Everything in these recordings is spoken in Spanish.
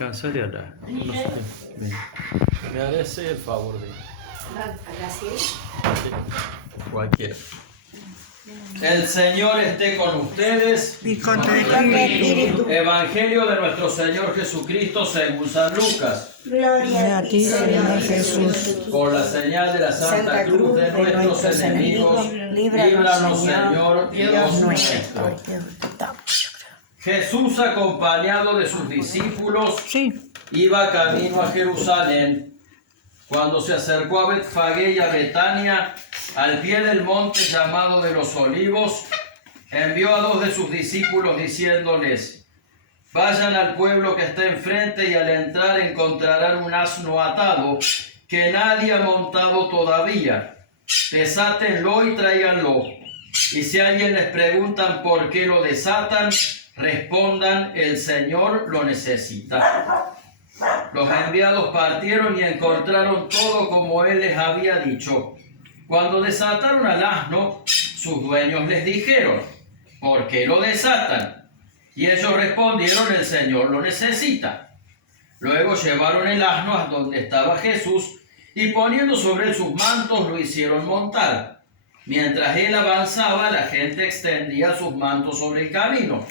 Alcanza de allá. No sé. Bien. Me haré el favor de cualquiera. El Señor esté con ustedes. Y con tu espíritu. Evangelio de nuestro Señor Jesucristo según San Lucas. Gloria a ti, Señor Jesús. Por la señal de la Santa Cruz de nuestros enemigos, líbranos, Señor, Dios nuestro. Jesús, acompañado de sus discípulos, iba camino a Jerusalén. Cuando se acercó a Betfagé y a Betania, al pie del monte llamado de los Olivos, envió a 2 de sus discípulos diciéndoles: vayan al pueblo que está enfrente y al entrar encontrarán un asno atado que nadie ha montado todavía. Desátenlo y tráiganlo. Y si a alguien les preguntan por qué lo desatan, respondan: el Señor lo necesita. Los enviados partieron y encontraron todo como él les había dicho. Cuando desataron al asno, sus dueños les dijeron: ¿por qué lo desatan? Y ellos respondieron: el Señor lo necesita. Luego llevaron el asno a donde estaba Jesús y poniendo sobre él sus mantos lo hicieron montar. Mientras él avanzaba, la gente extendía sus mantos sobre el camino.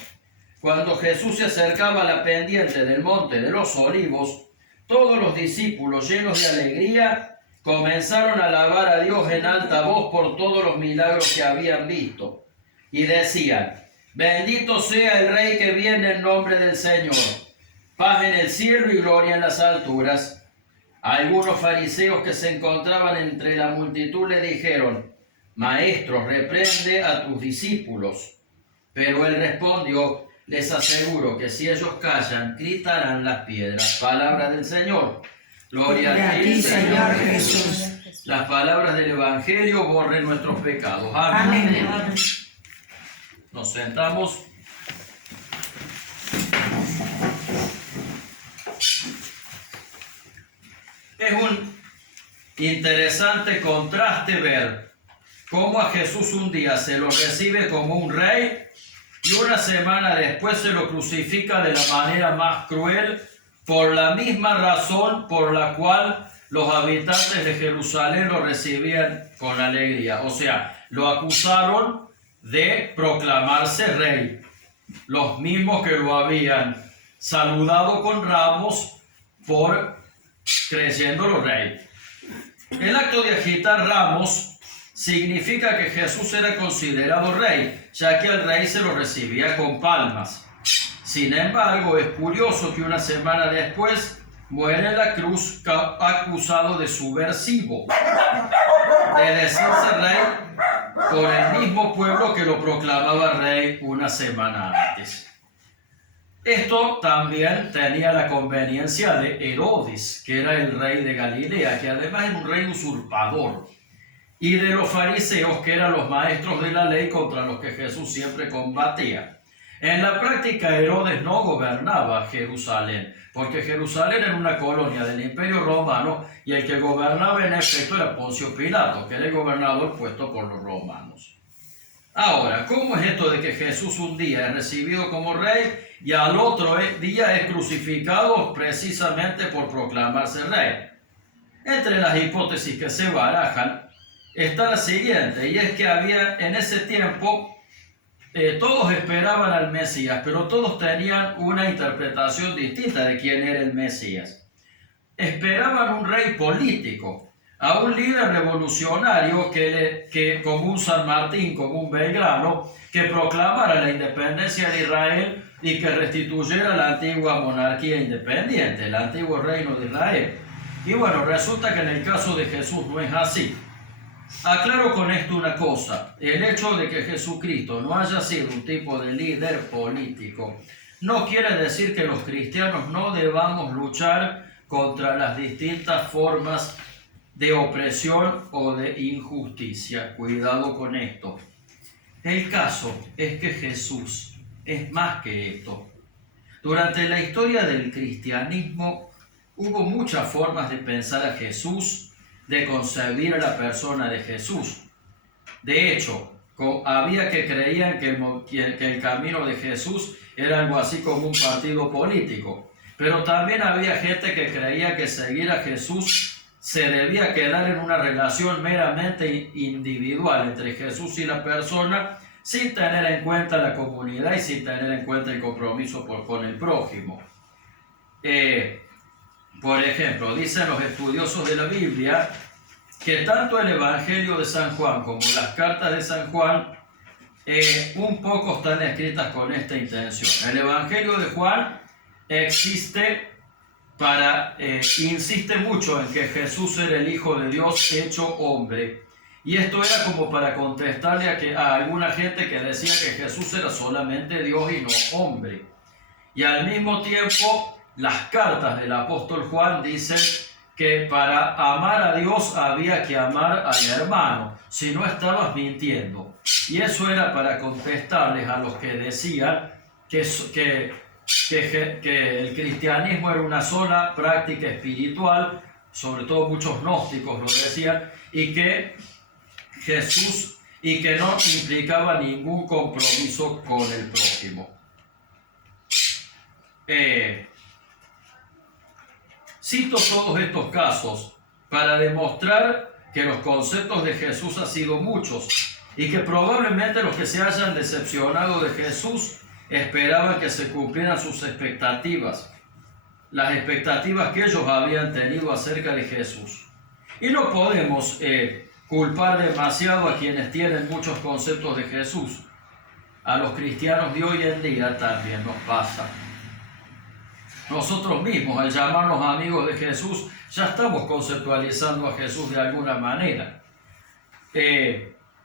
Cuando Jesús se acercaba a la pendiente del monte de los Olivos, todos los discípulos, llenos de alegría, comenzaron a alabar a Dios en alta voz por todos los milagros que habían visto. Y decían: bendito sea el Rey que viene en nombre del Señor. Paz en el cielo y gloria en las alturas. Algunos fariseos que se encontraban entre la multitud le dijeron: Maestro, reprende a tus discípulos. Pero él respondió: les aseguro que si ellos callan, gritarán las piedras. Palabra del Señor. Gloria a ti, Señor Jesús. Las palabras del Evangelio borren nuestros pecados. Amén. Amén. Nos sentamos. Es un interesante contraste ver cómo a Jesús un día se lo recibe como un rey y una semana después se lo crucifica de la manera más cruel por la misma razón por la cual los habitantes de Jerusalén lo recibían con alegría. O sea, lo acusaron de proclamarse rey, los mismos que lo habían saludado con ramos por creyéndolo rey. El acto de agitar ramos significa que Jesús era considerado rey, ya que al rey se lo recibía con palmas. Sin embargo, es curioso que una semana después muere en la cruz acusado de subversivo, de decirse rey por el mismo pueblo que lo proclamaba rey una semana antes. Esto también tenía la conveniencia de Herodes, que era el rey de Galilea, que además era un rey usurpador, y de los fariseos, que eran los maestros de la ley contra los que Jesús siempre combatía. En la práctica, Herodes no gobernaba Jerusalén, porque Jerusalén era una colonia del Imperio Romano y el que gobernaba en efecto era Poncio Pilato, que era el gobernador puesto por los romanos. Ahora, ¿cómo es esto de que Jesús un día es recibido como rey y al otro día es crucificado precisamente por proclamarse rey? Entre las hipótesis que se barajan está la siguiente, y es que había en ese tiempo, todos esperaban al Mesías, pero todos tenían una interpretación distinta de quién era el Mesías. Esperaban un rey político, a un líder revolucionario que como un San Martín, como un Belgrano, que proclamara la independencia de Israel y que restituyera la antigua monarquía independiente, el antiguo reino de Israel. Y bueno, resulta que en el caso de Jesús no es así. Aclaro con esto una cosa: el hecho de que Jesucristo no haya sido un tipo de líder político no quiere decir que los cristianos no debamos luchar contra las distintas formas de opresión o de injusticia. Cuidado con esto. El caso es que Jesús es más que esto. Durante la historia del cristianismo hubo muchas formas de pensar a Jesús, de concebir a la persona de Jesús. De hecho, había que creían que el camino de Jesús era algo así como un partido político. Pero también había gente que creía que seguir a Jesús se debía quedar en una relación meramente individual entre Jesús y la persona, sin tener en cuenta la comunidad y sin tener en cuenta el compromiso con el prójimo. Por ejemplo, dicen los estudiosos de la Biblia que tanto el Evangelio de San Juan como las cartas de San Juan un poco están escritas con esta intención. El Evangelio de Juan insiste mucho en que Jesús era el Hijo de Dios hecho hombre. Y esto era como para contestarle a alguna gente que decía que Jesús era solamente Dios y no hombre. Y al mismo tiempo, las cartas del apóstol Juan dicen que para amar a Dios había que amar al hermano, si no estabas mintiendo. Y eso era para contestarles a los que decían que el cristianismo era una sola práctica espiritual, sobre todo muchos gnósticos lo decían, y que no implicaba ningún compromiso con el prójimo. Cito todos estos casos para demostrar que los conceptos de Jesús han sido muchos y que probablemente los que se hayan decepcionado de Jesús esperaban que se cumplieran sus expectativas, las expectativas que ellos habían tenido acerca de Jesús. Y no podemos culpar demasiado a quienes tienen muchos conceptos de Jesús. A los cristianos de hoy en día también nos pasa. Nosotros mismos, al llamarnos amigos de Jesús, ya estamos conceptualizando a Jesús de alguna manera.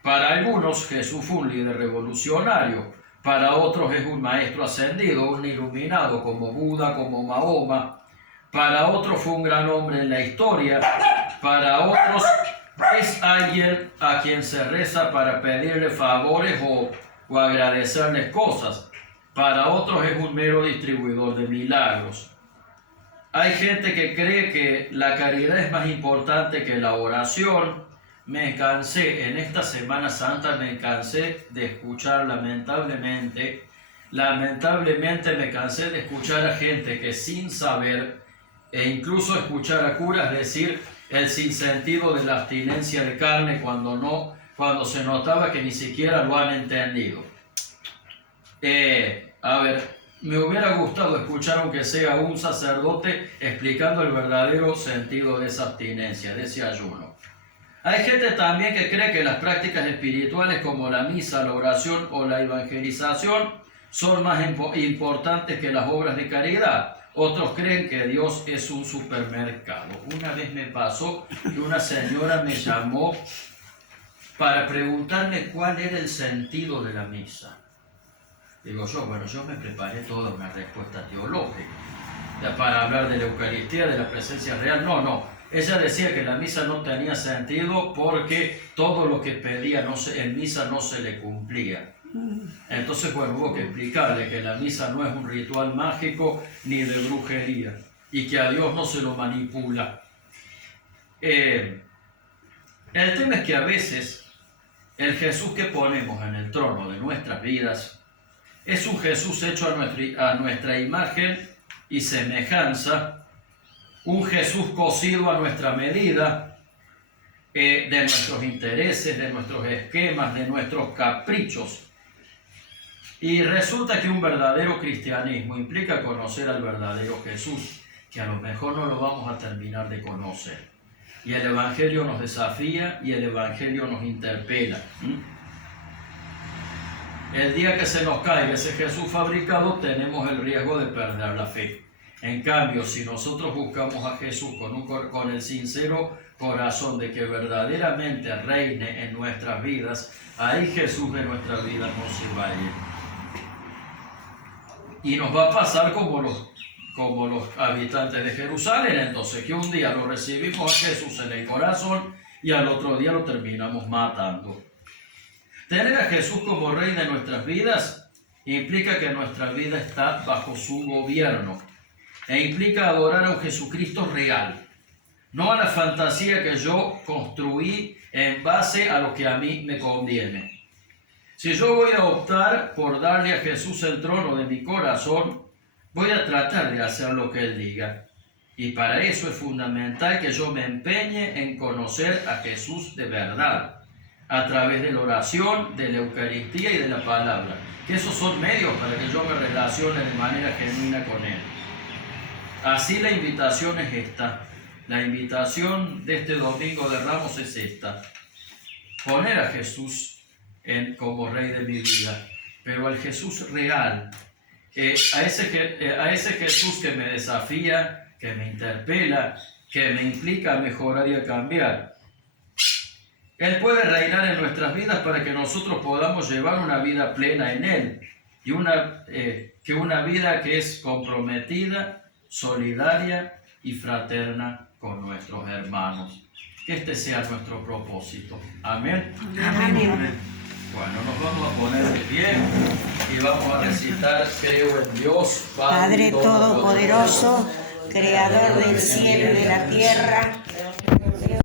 Para algunos Jesús fue un líder revolucionario, para otros es un maestro ascendido, un iluminado como Buda, como Mahoma, para otros fue un gran hombre en la historia, para otros es alguien a quien se reza para pedirle favores o agradecerles cosas, para otros es un mero distribuidor de milagros. Hay gente que cree que la caridad es más importante que la oración. Me cansé, en esta Semana Santa me cansé de escuchar lamentablemente me cansé de escuchar a gente que sin saber, e incluso escuchar a curas decir el sinsentido de la abstinencia de carne cuando se notaba que ni siquiera lo han entendido. Me hubiera gustado escuchar aunque sea un sacerdote explicando el verdadero sentido de esa abstinencia, de ese ayuno. Hay gente también que cree que las prácticas espirituales como la misa, la oración o la evangelización son más importantes que las obras de caridad. Otros creen que Dios es un supermercado. Una vez me pasó que una señora me llamó para preguntarme cuál era el sentido de la misa. Digo yo me preparé toda una respuesta teológica para hablar de la Eucaristía, de la presencia real. No. Ella decía que la misa no tenía sentido porque todo lo que pedía en misa no se le cumplía. Entonces, hubo que explicarle que la misa no es un ritual mágico ni de brujería y que a Dios no se lo manipula. El tema es que a veces el Jesús que ponemos en el trono de nuestras vidas es un Jesús hecho a nuestra imagen y semejanza, un Jesús cosido a nuestra medida, de nuestros intereses, de nuestros esquemas, de nuestros caprichos. Y resulta que un verdadero cristianismo implica conocer al verdadero Jesús, que a lo mejor no lo vamos a terminar de conocer. Y el Evangelio nos desafía y el Evangelio nos interpela. El día que se nos caiga ese Jesús fabricado, tenemos el riesgo de perder la fe. En cambio, si nosotros buscamos a Jesús con el sincero corazón de que verdaderamente reine en nuestras vidas, ahí Jesús de nuestras vidas no se va a ir. Y nos va a pasar como los habitantes de Jerusalén, entonces, que un día lo recibimos a Jesús en el corazón y al otro día lo terminamos matando. Tener a Jesús como rey de nuestras vidas implica que nuestra vida está bajo su gobierno. E implica adorar a un Jesucristo real, no a la fantasía que yo construí en base a lo que a mí me conviene. Si yo voy a optar por darle a Jesús el trono de mi corazón, voy a tratar de hacer lo que Él diga. Y para eso es fundamental que yo me empeñe en conocer a Jesús de verdad, a través de la oración, de la Eucaristía y de la palabra. Que esos son medios para que yo me relacione de manera genuina con Él. Así la invitación es esta. La invitación de este Domingo de Ramos es esta. Poner a Jesús como Rey de mi vida, pero al Jesús real, a ese Jesús que me desafía, que me interpela, que me implica a mejorar y a cambiar. Él puede reinar en nuestras vidas para que nosotros podamos llevar una vida plena en Él y una vida que es comprometida, solidaria y fraterna con nuestros hermanos. Que este sea nuestro propósito. Amén. Amén. Bueno, nos vamos a poner de pie y vamos a recitar: creo en Dios, Padre Todopoderoso, Creador del cielo y de la tierra,